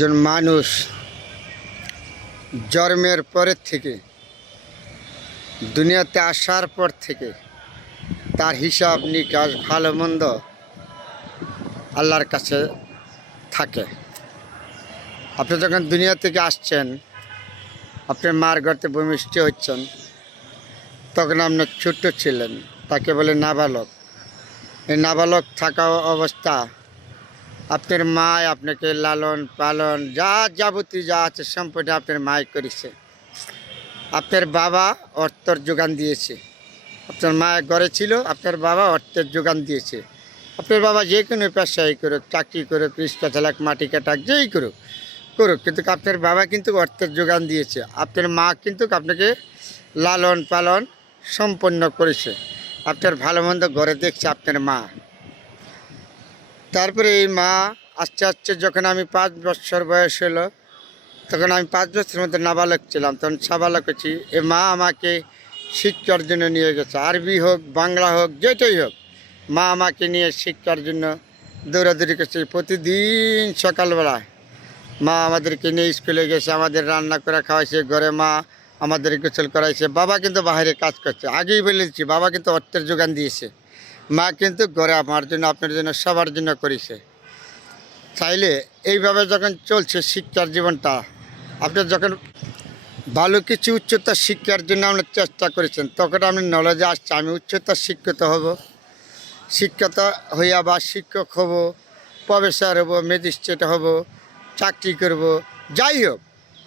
একজন মানুষ জন্মের পরের থেকে দুনিয়াতে আসার পর থেকে তার হিসাব নিকাশ ভালো মন্দ আল্লাহর কাছে থাকে। আপনি যখন দুনিয়া থেকে আসছেন, আপনার মার গর্তে ভূমিষ্ঠ হচ্ছেন, তখন আপনি ছোট্ট ছিলেন, তাকে বলে নাবালক। এই নাবালক থাকা অবস্থা আপনার মা আপনাকে লালন পালন যা যাবতীয় যা আছে সম্পূর্ণ আপনার মাই করেছে। আপনার বাবা অর্থর যোগান দিয়েছে। আপনার মা ঘরে ছিল, আপনার বাবা অর্থের যোগান দিয়েছে। আপনার বাবা যে কোনো পেশাই করুক, চাকরি করুক, রিক্সা চালাক, মাটি কাটাক, যেই করুক কিন্তু আপনার বাবা কিন্তু অর্থের যোগান দিয়েছে। আপনার মা কিন্তু আপনাকে লালন পালন সম্পন্ন করেছে। আপনার ভালো মন্দ ঘরে দেখছে আপনার মা। তারপরে এই মা আস্তে আস্তে যখন আমি 5 বছর বয়স হলো, তখন আমি 5 বছরের মধ্যে নাবালক ছিলাম, তখন সাবালক হচ্ছি। এ মা আমাকে শিক্ষার জন্য নিয়ে গেছে। আরবি হোক, বাংলা হোক, যেটাই হোক, মা আমাকে নিয়ে শিক্ষার জন্য দৌড়াদৌড়ি করছে। প্রতিদিন সকালবেলায় মা আমাদেরকে নিয়ে স্কুলে গেছে, আমাদের রান্না করে খাওয়াইছে, ঘরে মা আমাদের গোসল করাইছে। বাবা কিন্তু বাইরে কাজ করছে। আগেই বলেছি, বাবা কিন্তু অর্থের যোগান দিয়েছে। মা কিন্তু ঘরে আমার জন্য, আপনার জন্য, সবার জন্য করেছে। চাইলে এইভাবে যখন চলছে শিক্ষার জীবনটা, আপনার যখন ভালো কিছু উচ্চতার শিক্ষার জন্য আপনার চেষ্টা করেছেন, তখন আপনি নলেজে আসছে আমি উচ্চতার শিক্ষিত হব, শিক্ষিত হইয়া বা শিক্ষক হব, প্রফেসর হব, ম্যাজিস্ট্রেট হব, চাকরি করব, যাই হোক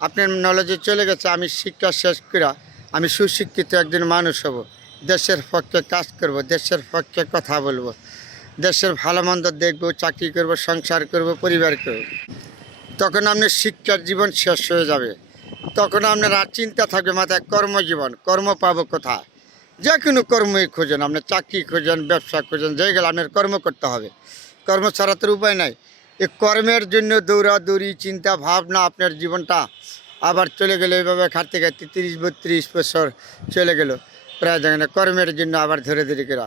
আপনার নলেজে চলে গেছে আমি শিক্ষা শেষ করে আমি সুশিক্ষিত একজন মানুষ হব, দেশের পক্ষে কাজ করব, দেশের পক্ষে কথা বলবো, দেশের ভালো মন্দ দেখবো, চাকরি করব, সংসার করব, পরিবার করব। তখন আপনার শিক্ষার জীবন শেষ হয়ে যাবে। তখন আপনার আর চিন্তা থাকবে মাথায় কর্মজীবন, কর্ম পাবো কোথায়। যে কোনো কর্মই খোঁজেন, আপনার চাকরি খোঁজেন, ব্যবসা খোঁজেন, যে গেলে আপনার কর্ম করতে হবে। কর্ম ছাড়া তো উপায় নাই। এই কর্মের জন্য দৌড়াদৌড়ি, চিন্তা ভাবনা, আপনার জীবনটা আবার চলে গেলে এইভাবে খাটতে খাটতে 30-32 বছর চলে গেল প্রায় দেখেন কর্মের জন্য আবার ধরে ধরে করা।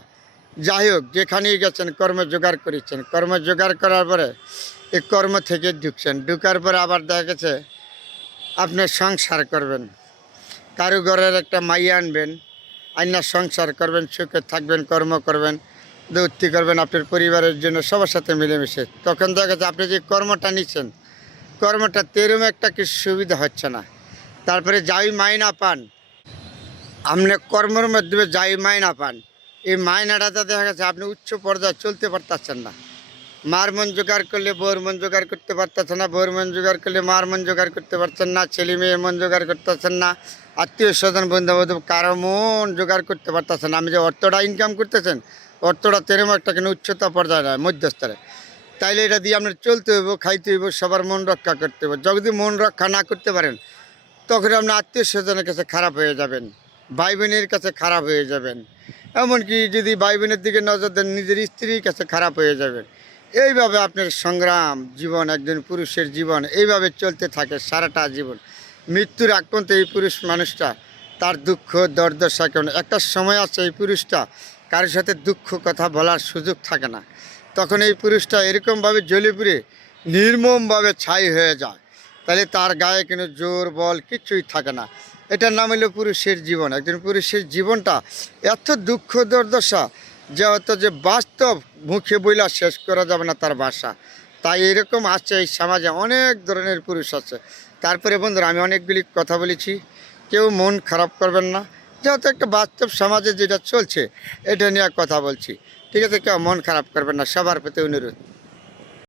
যাই হোক, যেখানেই গেছেন কর্ম জোগাড় করেছেন, কর্ম জোগাড় করার পরে এই কর্ম থেকে ঢুকার পরে আবার দেখা গেছে আপনার সংসার করবেন, কারো ঘরের একটা মাইয়া আনবেন, আইনা সংসার করবেন, সুখে থাকবেন, কর্ম করবেন, দৌড়তি করবেন আপনার পরিবারের জন্য, সবার সাথে মিলেমিশে। তখন দেখা যাচ্ছে আপনি যে কর্মটা নিচ্ছেন, কর্মটা তেরম একটা কিছু সুবিধা হচ্ছে না। তারপরে যাই মাইনা পান, আপনি কর্মের মাধ্যমে যাই মাইনা পান, এই মাইনাটাতে দেখা গেছে আপনি উচ্চ পর্যায়ে চলতে পারতেছেন না। মার মন জোগাড় করলে বউর মন জোগাড় করতে পারতেছেন না, বউর মন জোগাড় করলে মার মন জোগাড় করতে পারছেন না, ছেলে মেয়ের মন জোগাড় করতেছেন না, আত্মীয় স্বজন বন্ধু বান্ধব কারো মন জোগাড় করতে পারতেছেন না। আমি যে অর্থটা ইনকাম করতেছেন, অর্থটা তেরম একটা কিন্তু উচ্চতা পর্যায়ে নয়, মধ্যস্তরে। তাইলে এটা দিয়ে আপনার চলতে হইব, খাইতে হইব, সবার মন রক্ষা করতে হবে। যদি মন রক্ষা না করতে পারেন, তখন আপনার আত্মীয় স্বজনের কাছে খারাপ হয়ে যাবেন, ভাই বোনের কাছে খারাপ হয়ে যাবেন, এমনকি যদি ভাই বোনের দিকে নজর দেন নিজের স্ত্রীর কাছে খারাপ হয়ে যাবেন। এইভাবে আপনার সংগ্রাম জীবন, একজন পুরুষের জীবন এইভাবে চলতে থাকে সারাটা জীবন। মৃত্যুর আগ পর্যন্ত এই পুরুষ মানুষটা তার দুঃখ দুর্দশা, কেমন একটা সময় আছে এই পুরুষটা কারোর সাথে দুঃখ কথা বলার সুযোগ থাকে না। তখন এই পুরুষটা এরকমভাবে জ্বলে পুড়ে নির্মমভাবে ছাই হয়ে যায়। তাহলে তার গায়ে কোনো জোর বল কিচ্ছুই থাকে না। এটার নাম হলো পুরুষের জীবন। একজন পুরুষের জীবনটা এত দুঃখ দুর্দশা যে হয়তো যে বাস্তব মুখে বইলা শেষ করা যাবে না তার ভাষা। তাই এরকম আছে এই সমাজে, অনেক ধরনের পুরুষ আছে। তারপরে বন্ধুরা, আমি অনেকগুলি কথা বলেছি, কেউ মন খারাপ করবেন না, যেহেতু একটা বাস্তব সমাজে যেটা চলছে এটা নিয়ে কথা বলছি, ঠিক আছে? কেউ মন খারাপ করবেন না, সবার প্রতি অনুরোধ।